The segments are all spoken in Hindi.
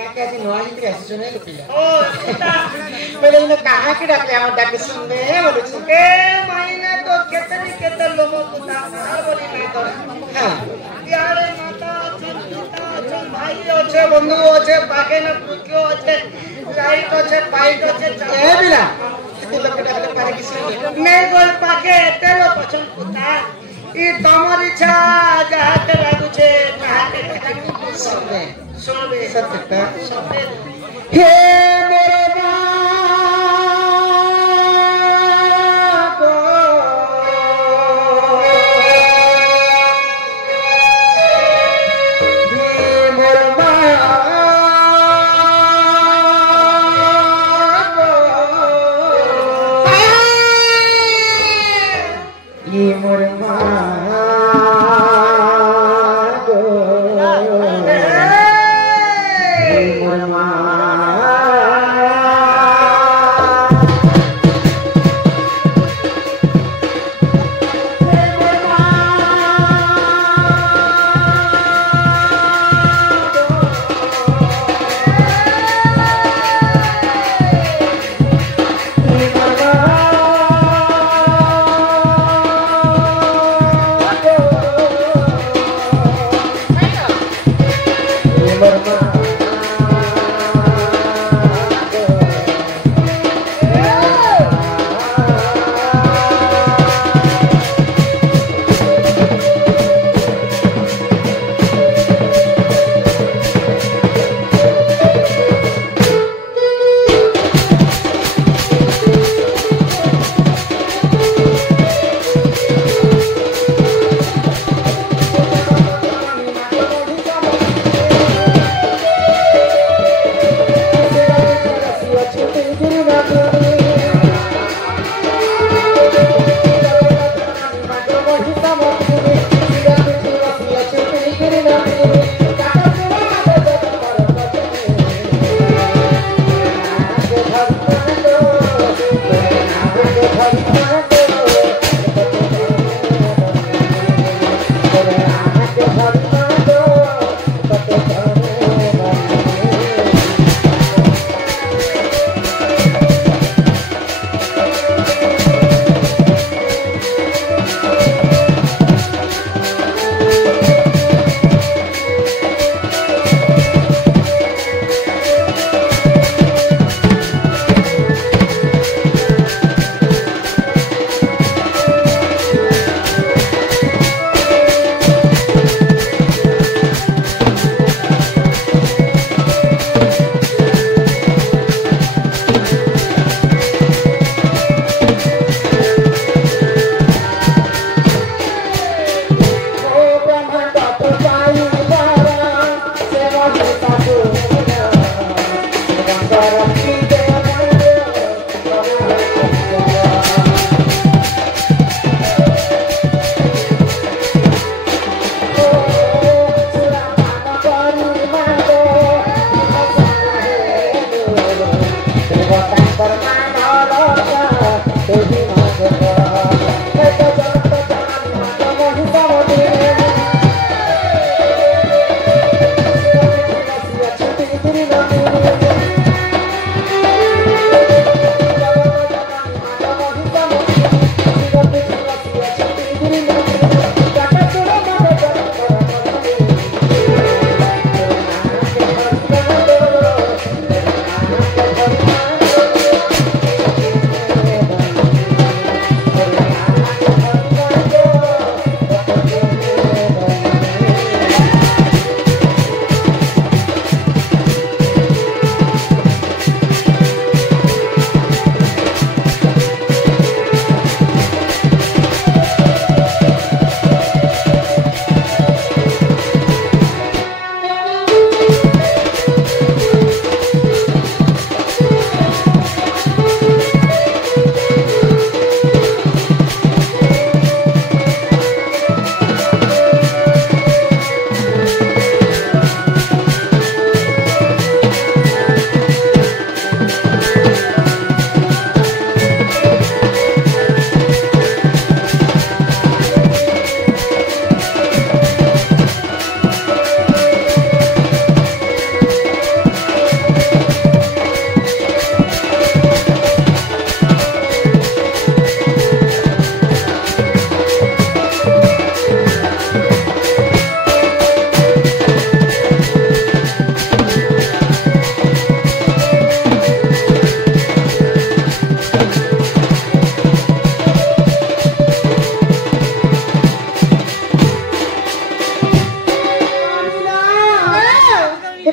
काका जी नॉइज के सुने लो पिला ओ सीता पहले इन्हें कहाँ के डाके हम डाके सुनने हैं बोले सुन के महीने तो कितने लोगों को हर बोली नहीं तो हाँ यारे माता अच्छा भाई अच्छे बंधु अच्छे पाके न पुक्यो अच्छे लाइट अच्छे पाइट अच्छे ये बिला कितने लोग के डाके पारे किसी नहीं बोल पाके तेरे पसंद पुता ये तमर इच्छा जहाँ के लागू छे जहाँ के सुनबे सत्य हे मेरे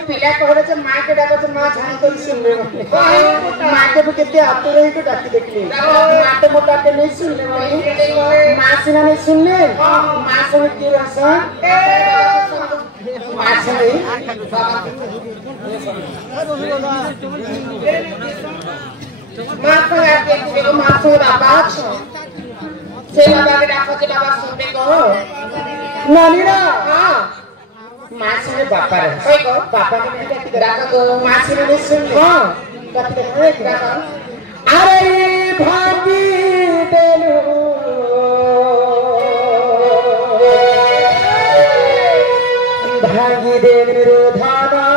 ପିଲା କହିଲେ ଯେ ମା କେ ଡାକ ଯେ ମା ଝାଣି କରି ଶୁଣିଲେ ମା କେ ବି କେତେ ଆତୁର ହେଇକି ଡାକି ଦେଖିଲେ ମା ତ ମୋ ଡାକେ ନେଇ ଶୁଣିଲେ ମା ସିନା ନେଇ ଶୁଣିଲେ ମା ସଙ୍ଗେ କି ରସ ମା ସଙ୍ଗେ ମା ସଙ୍ଗେ ଦେଖିଲେ ମା ସଙ୍ଗେ ବାବା ଅଛ ସେ ବାବା କେ ଡାକ ଯେ ବାବା ଶୁଣିବେ କହ ନାନୀ ନା मासी ने बापा रे कोई को बापा के नहीं कहती राका को मासी ने सुन हां कहते हैं राका अरे भागी देलू भागी देलू धाना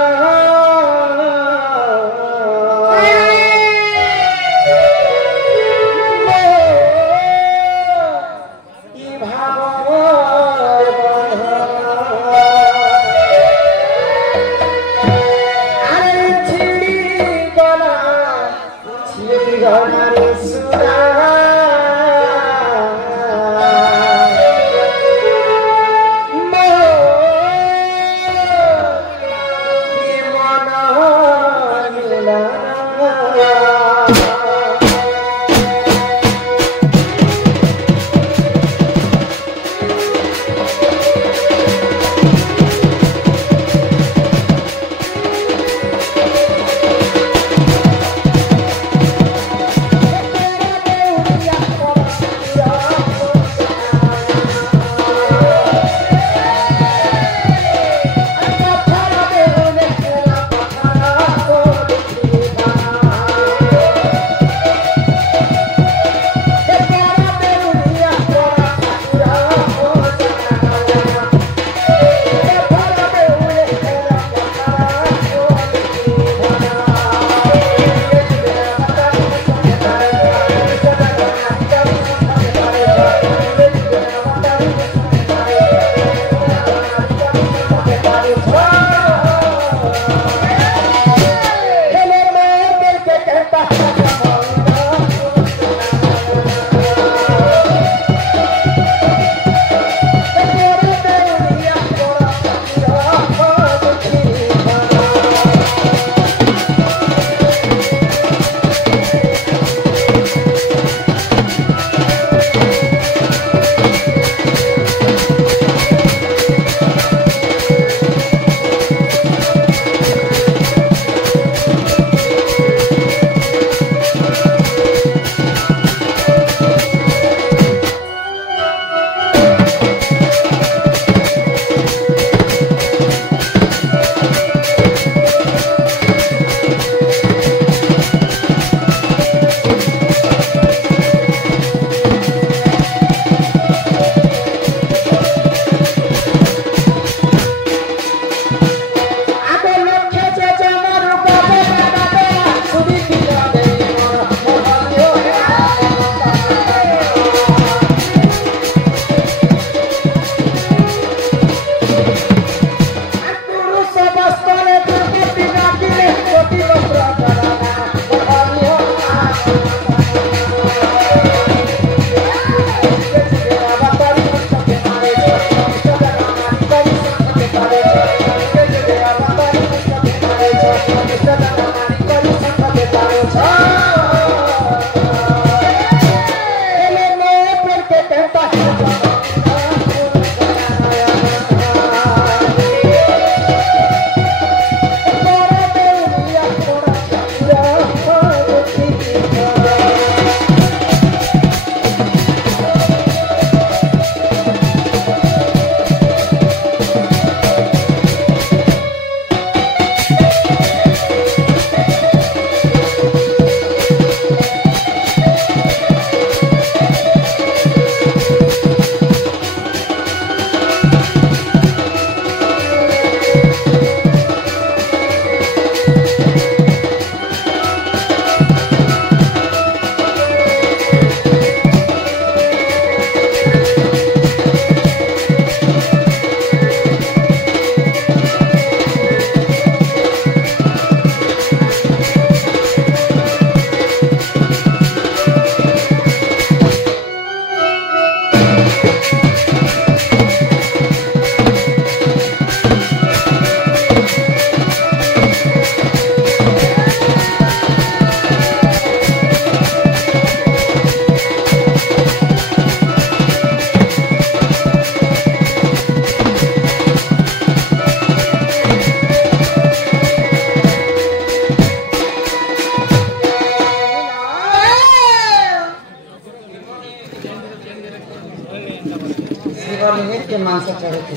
शिवलिंग के मांस चढ़े थे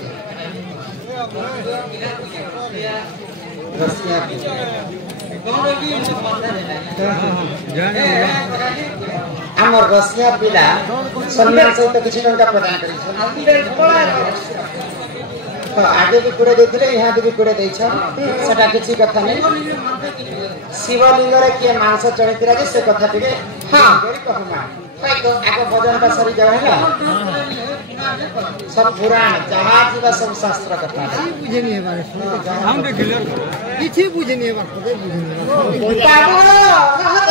रसिया आमर रसिया पिला सम्मान सहित किसी टंका प्रदान करी तो आगे भी कुड़े देथिले यहाँ भी कुड़े देछ सेटा किसी कथा नहीं शिवलिंग रे के मांस चढ़े थिला जे से कथा टिके हां बेरी कहमा आगे भजन का सरी जाए ना सब पुराण जहाज का सब शास्त्र कथा बुझे नहीं है बारे हम देखिले किछि बुझे नहीं है बात बुझे नहीं बाबू कहत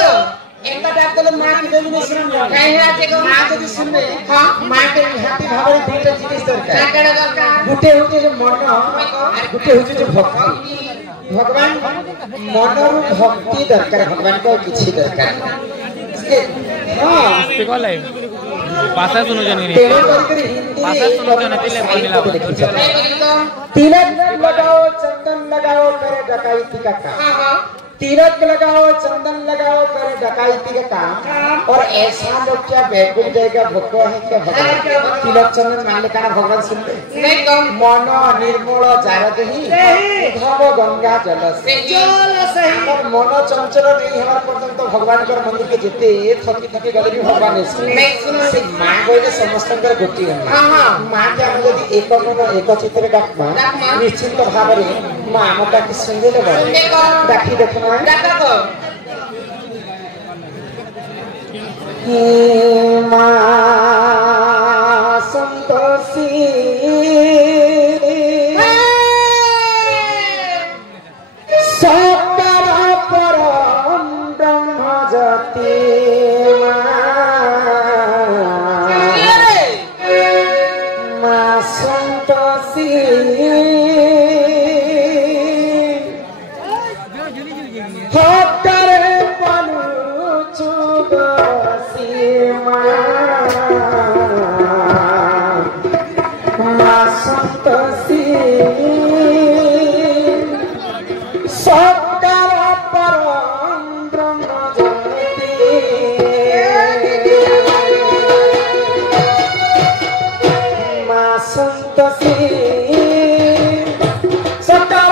एक डाक तो मां की देवी ने सुन काहे आते को मां को सुनबे हां मां के हाथी भाबरे दुईटा जिनिस दरकार काकड़ा दरकार गुटे होते जो मन और गुटे होते जो भक्ति भगवान मन और भक्ति दरकार भगवान को किछि दरकार हां पे कॉल है भाषा सुनो जनी रे भाषा सुनो जनी तिले बोलला तिलक लगाओ चंदन लगाओ करे डकाइती का काम हां तिलक लगाओ चंदन लगाओ करे डकाइती का काम और ऐसा लोग क्या बैकुल जाएगा भक्को है क्या भगवान तिलक चंदन मानले का भगवान सुनते नहीं कम मन निर्मल जारदही धव गंगा जल से और मन चंचल नहीं हमार पर्यंत तो भगवान कर मंदिर के जेते थकी थकी गले भी भगवान नहीं सुनो से मां गोले समस्त कर गोटी हां हां मां के हम यदि एक मन एक चित्रे डाकमा निश्चित भाव रे मां हमटा के सुंदे ले डाकी देखना डाका को हे मां संतोषी सकल परम ब्रह्म जति मां संतोषी हटरे पनु चुगसी मां संतोषी सकल परम ब्रह्म जति मां संतोषी सकल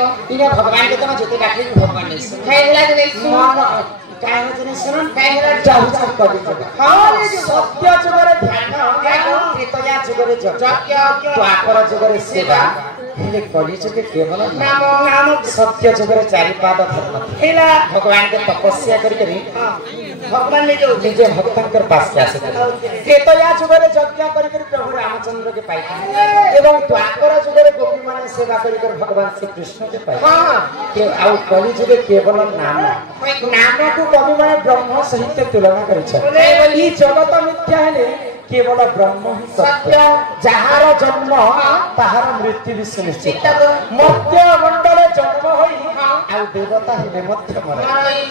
इने भगवान के तमा जते डाके भगवान नहीं सुन खाइला के देखो मन काहे जने सुन काहे चाहू चाहू कभी हां सत्य जुगरे ध्यान त्रेतया जुगरे जग द्वापर जुगरे सेवा हेले कली जुगे केवल नाम सत्य जुगरे चारि पाद धर्म हेला भगवान के तपस्या करी करी भगवान ने जो निजे भक्तंकर पास के आसे त्रेतया जुगरे यज्ञ करी करी प्रभु रामचंद्र के पाई एवं द्वापर जुगरे गोपी माने सेवा करी कर भगवान श्री कृष्ण के पाई हां के आउ कली जुगे केवल नाम नाम को कवि माने ब्रह्म सहित तुलना करि छ ई जगत मिथ्या हेले केवल ब्रह्म ही सत्य जहार जन्म ताहार मृत्यु भी सुनिश्चित मध्य मंडल जन्म होई आ देवता हेले मध्य मरे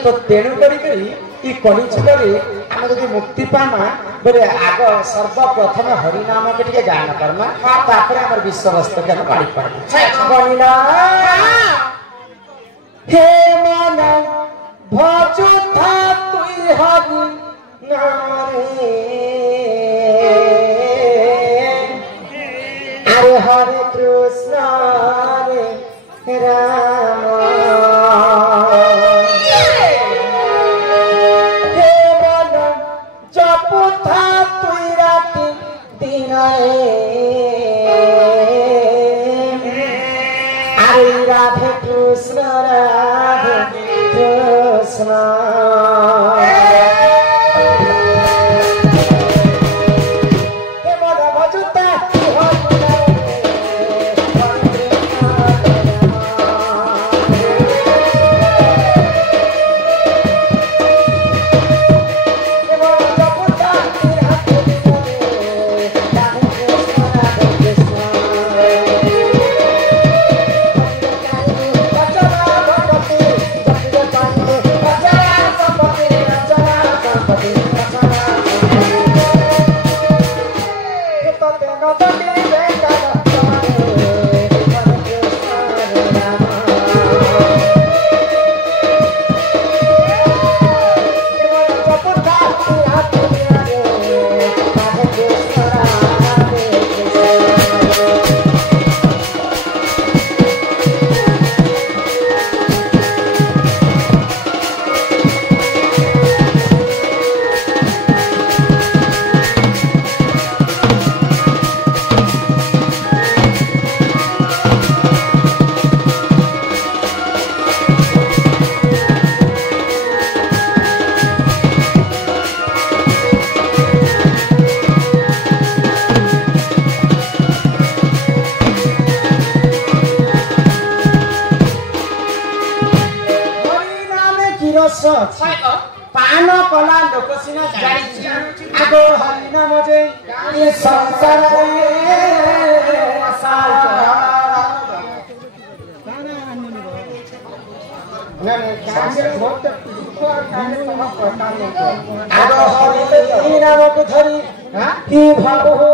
तो तेणु करी करी ई कलिजुग रे हम जदि मुक्ति पामा बोले आग सर्वप्रथम हरि नाम के टिके गान करमा तापर हमर विश्व वस्तु के पाड़ी पड़ना बनिला हे मन भजु था तुई हरि नाम रे हरे हरे कृष्ण हरे राम हे मन जपु था तुई राति दिन हरे राधे कृष्ण राधे कृष्ण पान कला लोक सिना जाई आगो हरि नाम जे ये संसार आगो हरि नाम को धरी की भाव हो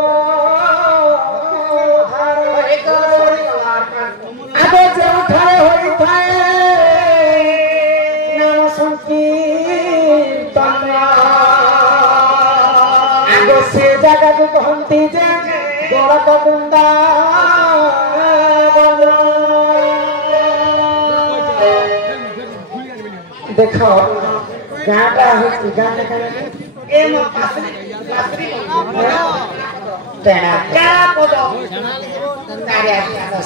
आगो जे उठाए होई थाए नाम संकीर्तन आगो से जगह को कहती जे गोरख वृंदा देखो गाटा हो गाटा का ए मो पासरी तेना क्या पदो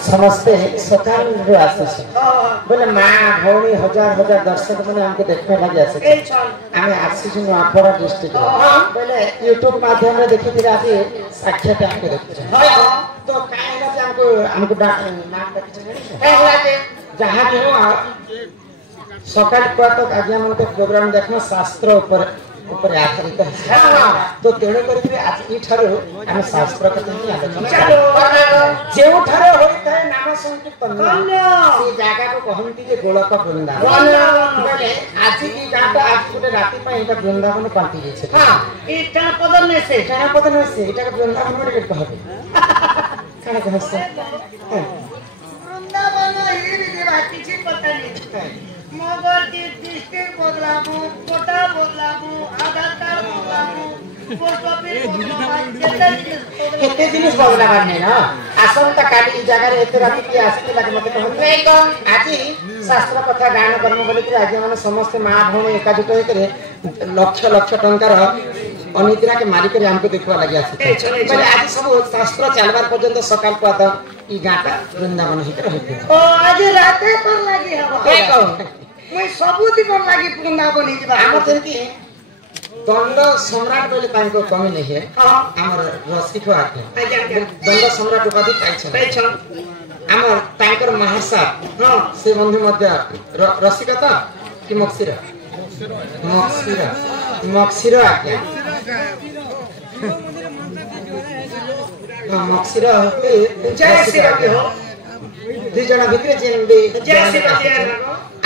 समस्ते सकाल रे आसे बोले मां भौणी हजार हजार दर्शक माने हमके देखने लगे आसे आमे आसी छु आपरा डिस्ट्रिक्ट बोले YouTube माध्यम रे देखि दिरा आसी साक्षात हमके देखि तो काहेला जे हमको नाम देखि ए जहां के हो सकाल को तो आज्ञा मन के प्रोग्राम देखना शास्त्र ऊपर आधारित है तो तेणु करके आज ई ठारो हम शास्त्र कथा ही आलोचना जेउ ठारो होई थाए नाम संकीर्तन से जागा को कहंती जे गोलक वृंदावन बोले आज की गाटा आज गोटे राति पई एटा वृंदावन कांटी जे छै हां ई ठाण पद न से एटा वृंदावन रे कहबे काहे कहस वृंदावन ही रे बाकी छी पता नहीं मगर डिस्ट्रिक्ट बदलाबू कोटा बदलाबू आधार कार्ड बदलाबू पोस्ट ऑफिस केते जिनिस बदलाबार नै ना आसंता काली जगह रे एते राती की आसी लागे मते कहन नहीं को आज शास्त्र कथा गान करम बोले कि आज माने समस्त मां भौणी एकजुट होय करे लक्ष लक्ष टंकार अनिद्रा के मारी करे हमको देखवा लागि आसी बोले आज सब शास्त्र चलबार पर्यंत सकाल पाद ई गाटा वृंदावन ही रहे ओ आज राते पर लागी हवा के को मैं सबुदी पर लागी वृंदावन ही जबा हम तेंती दंड सम्राट बोले तांको कमी नहीं है हमर रसिक आके दंड सम्राट उपाधि पाइछ हमर तांकर महासा से बंधु मध्य रसिकता कि मक्सिरा मक्सिरा आके मक्सिरा जय श्री राम हो दुई जना भितरे जेन बे जय श्री राम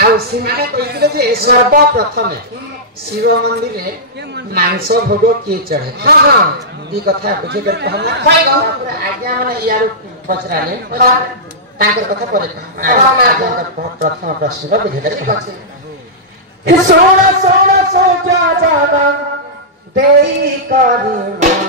आ सीमाने कहितले जे सर्वप्रथम शिव मंदिर में मांस भोग किए चढ़े हां हां ई कथा बुझे कर कहना भाई आज्ञा माने यार पचराले तांकर कथा परे प्रथम प्रश्न बुझे कर सोना सोना सोचा जाना देई करी